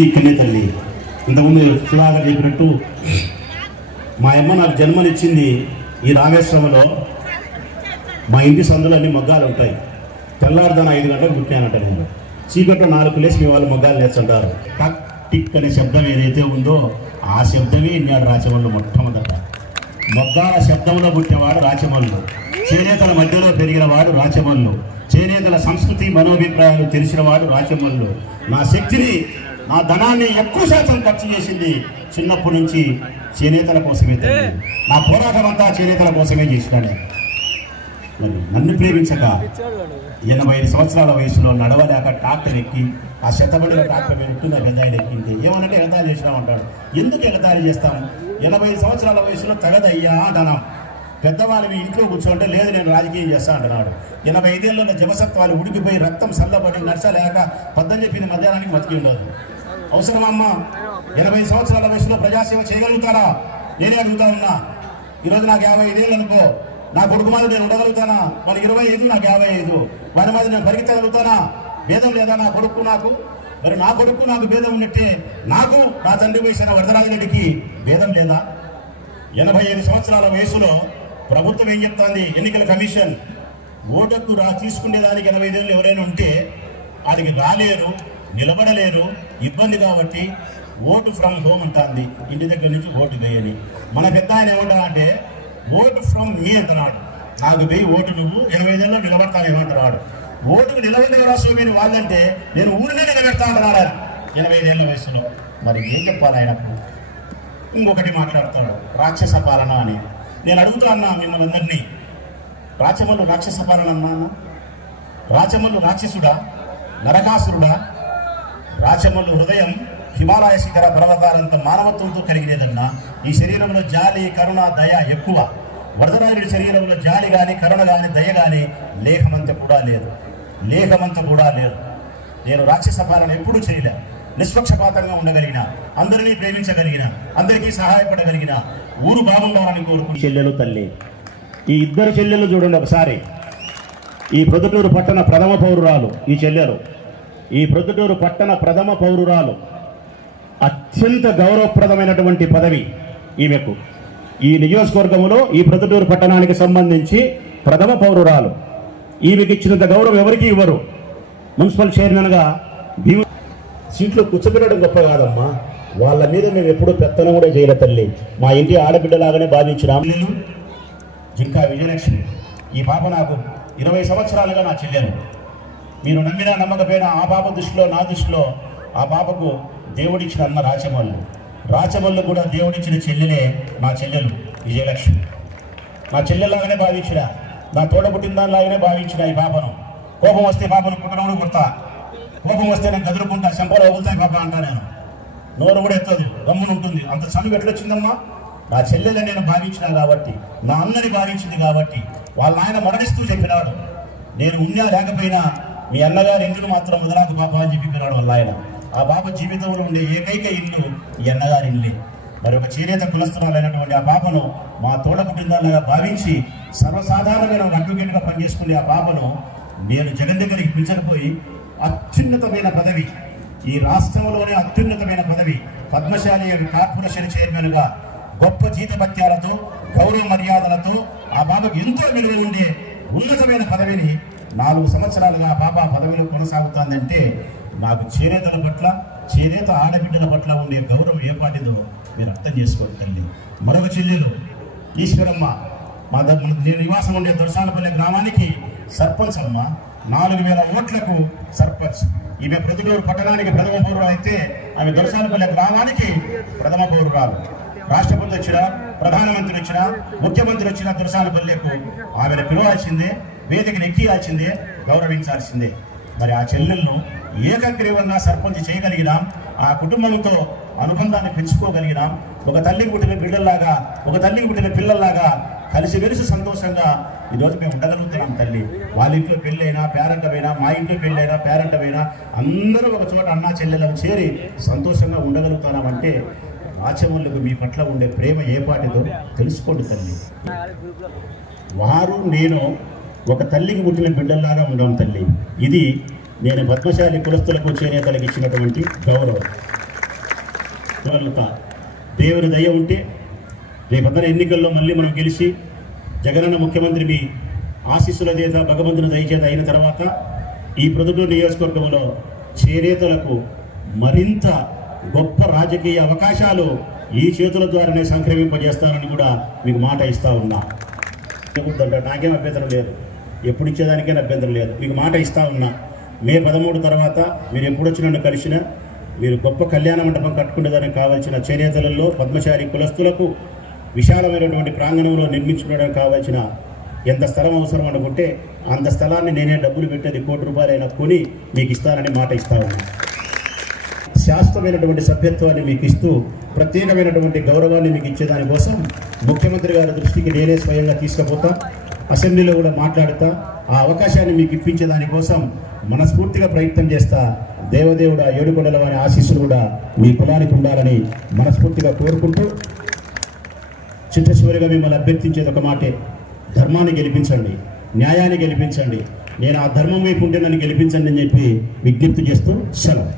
పెరిగింది ఇక్కడనే తల్లి. ఇంతకుముందు సుధాకర్ చెప్పినట్టు మా అమ్మ నాకు జన్మనిచ్చింది ఈ రామేశ్వరంలో. మా ఇంటి సందులన్నీ మగ్గాలు ఉంటాయి. తెల్లారుదాన 5 గంటలకు పుట్టానంట నేను. చీకట్లో 4 లేసి మీ వాళ్ళు మగ్గాలు నేర్చుంటారు. టక్ టిక్ అనే శబ్దం ఏదైతే ఉందో ఆ శబ్దమే ఇన్నాడు రాచమల్లు. మొట్టమొదట మొగ్గాల శబ్దంలో పుట్టినవాడు రాచమల్లు. చేనేతల మధ్యలో పెరిగిన వాడు రాచమల్లు. చేనేతల సంస్కృతి మనోభిప్రాయాలు తెలిసినవాడు రాచమల్లు. నా శక్తిని నా ధనాన్ని ఎక్కువ శాతం ఖర్చు చేసింది చిన్నప్పటి నుంచి చేనేతల కోసమే. నా పోరాటం అంతా చేనేతల కోసమే చేసినాడు. మరి నన్ను ప్రేమించక 85 సంవత్సరాల వయసులో నడవలేక ట్రాక్టర్ ఎక్కి ఆ శతబడిన ట్రాక్టర్ మీద నా పెద్దాయిలు ఎక్కింది. ఏమనంటే ఎగతాళి చేసినామంటాడు. ఎందుకు ఎగతాళి చేస్తాము? 85 సంవత్సరాల వయసులో తగదయ్యా ధనం. పెద్దవాళ్ళని ఇంట్లో కూర్చోంటే లేదు నేను రాజకీయం చేస్తా అంటున్నాడు. 85 ఏళ్ళలో జవసత్వాలు ఉడికిపోయి రక్తం చల్లబడి నడచలేక పద్దం చెప్పిన మధ్యాహ్నానికి బతికి ఉండదు. అవసరమమ్మా? 85 సంవత్సరాల వయసులో ప్రజాసేవ చేయగలుగుతారా? నేనే అడుగుతా ఉన్నా. ఈరోజు నాకు 55 ఏళ్ళు అనుకో, నా కొడుకు మాది నేను ఉండగలుగుతానా? మన 25, నాకు 55. వారి మాది నేను పరిగెత్తగలుగుతానా? భేదం లేదా నా కొడుకు నాకు? మరి నా కొడుకు నాకు భేదం ఉన్నట్టే నాకు నా తండ్రి వయసు వరదరాజరెడ్డికి భేదం లేదా? 85 సంవత్సరాల వయసులో ప్రభుత్వం ఏం చెప్తుంది? ఎన్నికల కమిషన్ ఓటుకు తీసుకునేదానికి 85 ఏళ్ళు ఎవరైనా ఉంటే వాడికి రాలేరు, నిలబడలేరు, ఇబ్బంది కాబట్టి ఓటు ఫ్రమ్ హోమ్ అంటుంది. ఇంటి దగ్గర నుంచి ఓటు వేయని. మన పెద్ద ఆయన ఏమంటా అంటే ఓటు ఫ్రమ్ మీ అంటున్నాడు. నాకు వెయ్యి ఓటు నువ్వు 85 ఏళ్ళలో నిలబడతాను ఏమంటున్నాడు. ఓటుకు నిలబడి రాష్ట్రం మీరు వాళ్ళంటే నేను ఊరినే నిలబెడతా అంటున్నాడు 85 ఏళ్ళ వయసులో. మరి ఏం చెప్పాలి ఆయనకు? ఇంకొకటి మాట్లాడతాడు రాక్షస పాలన అని. నేను అడుగుతా అన్నా మిమ్మల్ని అందరినీ, రాచమల్లు రాక్షస పాలన అన్నా? రాచమల్లు రాక్షసుడా, నరకాసురుడా? రాచమల్లు హృదయం హిమాలయ శిఖర పర్వతాలంత మానవత్వంతో కలిగినదన్నా. ఈ శరీరంలో జాలి, కరుణ, దయ ఎక్కువ. వరదరాజుడి శరీరంలో జాలి కానీ, కరుణ కానీ, దయ కానీ లేఖమంత కూడా లేదు. లేఖమంత కూడా లేదు. నేను రాక్షస పాలన ఎప్పుడూ చేయలే. నిష్పక్షపాతంగా ఉండగలిగిన, అందరినీ ప్రేమించగలిగిన, అందరికీ సహాయపడగలిగిన, ఊరు బాగుండాలని కోరుకుని చెల్లెలు తల్లి. ఈ ఇద్దరు చెల్లెలు చూడండి ఒకసారి. ఈ ప్రొద్దుటూరు పట్టణ ప్రథమ పౌరురాలు ఈ చెల్లెలు. ఈ ప్రొద్దుటూరు పట్టణ ప్రథమ పౌరురాలు. అత్యంత గౌరవప్రదమైనటువంటి పదవి ఈమెకు. ఈ నియోజకవర్గంలో ఈ ప్రొద్దుటూరు పట్టణానికి సంబంధించి ప్రథమ పౌరురాలు. ఈమెకి ఇచ్చినంత గౌరవం ఎవరికి ఇవ్వరు. మున్సిపల్ చైర్మన్గా సీట్లో కూర్చోబెట్టడం గొప్ప కాదమ్మా. వాళ్ళ మీద మేము ఎప్పుడూ పెత్తనం కూడా చేయలే తల్లి. మా ఇంటి ఆడబిడ్డలాగానే భావించిన జింకా విజయలక్ష్మి. ఈ పాప నాకు 20 సంవత్సరాలుగా నా చెల్లెలు. మీరు నమ్మినా నమ్మకపోయినా ఆ పాప దృష్టిలో, నా దృష్టిలో ఆ పాపకు దేవుడిచ్చిన అన్న రాచమల్లు. రాచమల్లు కూడా దేవుడిచ్చిన చెల్లెలే నా చెల్లెలు విజయలక్ష్మి. నా చెల్లెల్లాగానే భావించిన, నా తోడ పుట్టిన దానిలాగానే భావించిన ఈ పాపను. కోపం వస్తే పాపను కుట్టడం కుడతా, కోపం వస్తే నేను గదురుకుంటా, చెంపలో వగులుతాయి పాప అంటా. నేను నోరు కూడా ఎత్తదు, గమ్మున ఉంటుంది. అంత సమయం ఎట్లొచ్చిందమ్మా? నా చెల్లెలని నేను భావించిన కాబట్టి, నా అన్నని భావించింది కాబట్టి. వాళ్ళ ఆయన మరణిస్తూ చెప్పినాడు, నేను ఉన్నా లేకపోయినా మీ అన్నగారి ఇంటిని మాత్రం వదలకు పాప అని చెప్పినాడు వాళ్ళ ఆయన. ఆ పాప జీవితంలో ఉండే ఏకైక ఇల్లు ఈ అన్నగారి ఇల్లే. మరి ఒక చేనేత కులస్తురాలైనటువంటి ఆ పాపను మా తోడ పుట్టిందాలుగా భావించి సర్వసాధారణమైన అడ్వకేట్గా పనిచేసుకునే ఆ పాపను నేను జగన్ దగ్గరికి పిలిచకపోయి అత్యున్నతమైన పదవి, ఈ రాష్ట్రంలోనే అత్యున్నతమైన పదవి, పద్మశాలి కార్పొరేషన్ చైర్మన్గా గొప్ప జీతభత్యాలతో, గౌరవ మర్యాదలతో ఆ పాపకు ఎంతో విలువ ఉండే ఉన్నతమైన పదవిని 4 సంవత్సరాలుగా ఆ పాప పదవిలో కొనసాగుతుందంటే నాకు చేనేతల పట్ల, చేనేత ఆడబిడ్డల పట్ల ఉండే గౌరవం ఏ పాటిదో మీరు అర్థం చేసుకోండి తల్లి. మరొక చెల్లెలు ఈశ్వరమ్మ. నేను నివాసం ఉండే దొరసాలపల్లి గ్రామానికి సర్పంచ్ అమ్మ. 4000 ఓట్లకు సర్పంచ్. ఈమె ప్రొద్దుటూరు పట్టణానికి ప్రథమ పౌరురాలు అయితే ఆమె దొరసాలపల్లి గ్రామానికి ప్రథమ పౌరురాలు. రాష్ట్రపతి వచ్చినా, ప్రధానమంత్రి వచ్చినా, ముఖ్యమంత్రి వచ్చినా దొరసాలపల్లెకు ఆమెను పిలవాల్సిందే, వేదికను ఎక్కియాల్సిందే, గౌరవించాల్సిందే. మరి ఆ చెల్లెలను ఏకగ్రీవంగా సర్పంచ్ చేయగలిగినాం. ఆ కుటుంబంతో అనుబంధాన్ని పెంచుకోగలిగినాం. ఒక తల్లికి పుట్టిన బిడ్డల్లాగా, ఒక తల్లికి పుట్టిన పిల్లల్లాగా కలిసిమెలిసి సంతోషంగా ఈరోజు మేము ఉండగలుగుతున్నాం తల్లి. వాళ్ళ ఇంట్లో పెళ్ళైనా, పేరంటమైనా, మా ఇంట్లో పెళ్ళైనా, పేరంటమైనా అందరూ ఒక చోట అన్నా చెల్లెలకు చేరి సంతోషంగా ఉండగలుగుతున్నామంటే రాచమల్లుకు మీ పట్ల ఉండే ప్రేమ ఏ పాటిదో తెలుసుకోండి తల్లి. వారు నేను ఒక తల్లికి పుట్టిన బిడ్డల్లాగా ఉన్నాం తల్లి. ఇది నేను పద్మశాలి కులస్తులకు చేనేతలకు ఇచ్చినటువంటి గౌరవం. కలుగుతా. దేవుని దయ ఉంటే రేపొద్దున ఎన్నికల్లో మళ్ళీ మనం గెలిచి జగనన్న ముఖ్యమంత్రి మీ ఆశీస్సుల చేత భగవంతుని దయచేత అయిన తర్వాత ఈ ప్రొద్దుటూరు నియోజకవర్గంలో చేనేతలకు మరింత గొప్ప రాజకీయ అవకాశాలు ఈ చేతుల ద్వారానే సంక్రమింపజేస్తానని కూడా మీకు మాట ఇస్తా ఉన్నా. నాకేం అభ్యంతరం లేదు, ఎప్పుడు ఇచ్చేదానికైనా అభ్యంతరం లేదు. మీకు మాట ఇస్తా ఉన్నా. మే 13 తర్వాత మీరు ఎప్పుడు వచ్చి నన్ను కలిసినా మీరు గొప్ప కళ్యాణ మండపం కట్టుకునేదానికి కావాల్సిన చేనేతలలో పద్మశాలి కులస్తులకు విశాలమైనటువంటి ప్రాంగణంలో నిర్మించుకోవడానికి కావాల్సిన ఎంత స్థలం అవసరం అనుకుంటే అంత స్థలాన్ని నేనే డబ్బులు పెట్టేది ₹1 కోటి కొని మీకు ఇస్తానని మాట ఇస్తా ఉన్నా. శాశ్వతమైనటువంటి సభ్యత్వాన్ని మీకు ఇస్తూ ప్రత్యేకమైనటువంటి గౌరవాన్ని మీకు ఇచ్చేదానికోసం ముఖ్యమంత్రి గారి దృష్టికి నేనే స్వయంగా తీసుకుపోతా, అసెంబ్లీలో కూడా మాట్లాడుతా. ఆ అవకాశాన్ని మీకు ఇప్పించేదానికోసం మనస్ఫూర్తిగా ప్రయత్నం చేస్తా. దేవదేవుడు ఆ ఏడుకొండల వారి ఆశీస్సులు కూడా మీ కులానికి ఉండాలని మనస్ఫూర్తిగా కోరుకుంటూ చిత్తశివరిగా మిమ్మల్ని అభ్యర్థించేది ఒక మాటే, ధర్మాన్ని గెలిపించండి, న్యాయాన్ని గెలిపించండి. నేను ఆ ధర్మం వైపు ఉంటే నన్ను గెలిపించండి అని చెప్పి విజ్ఞప్తి చేస్తూ సెలవు.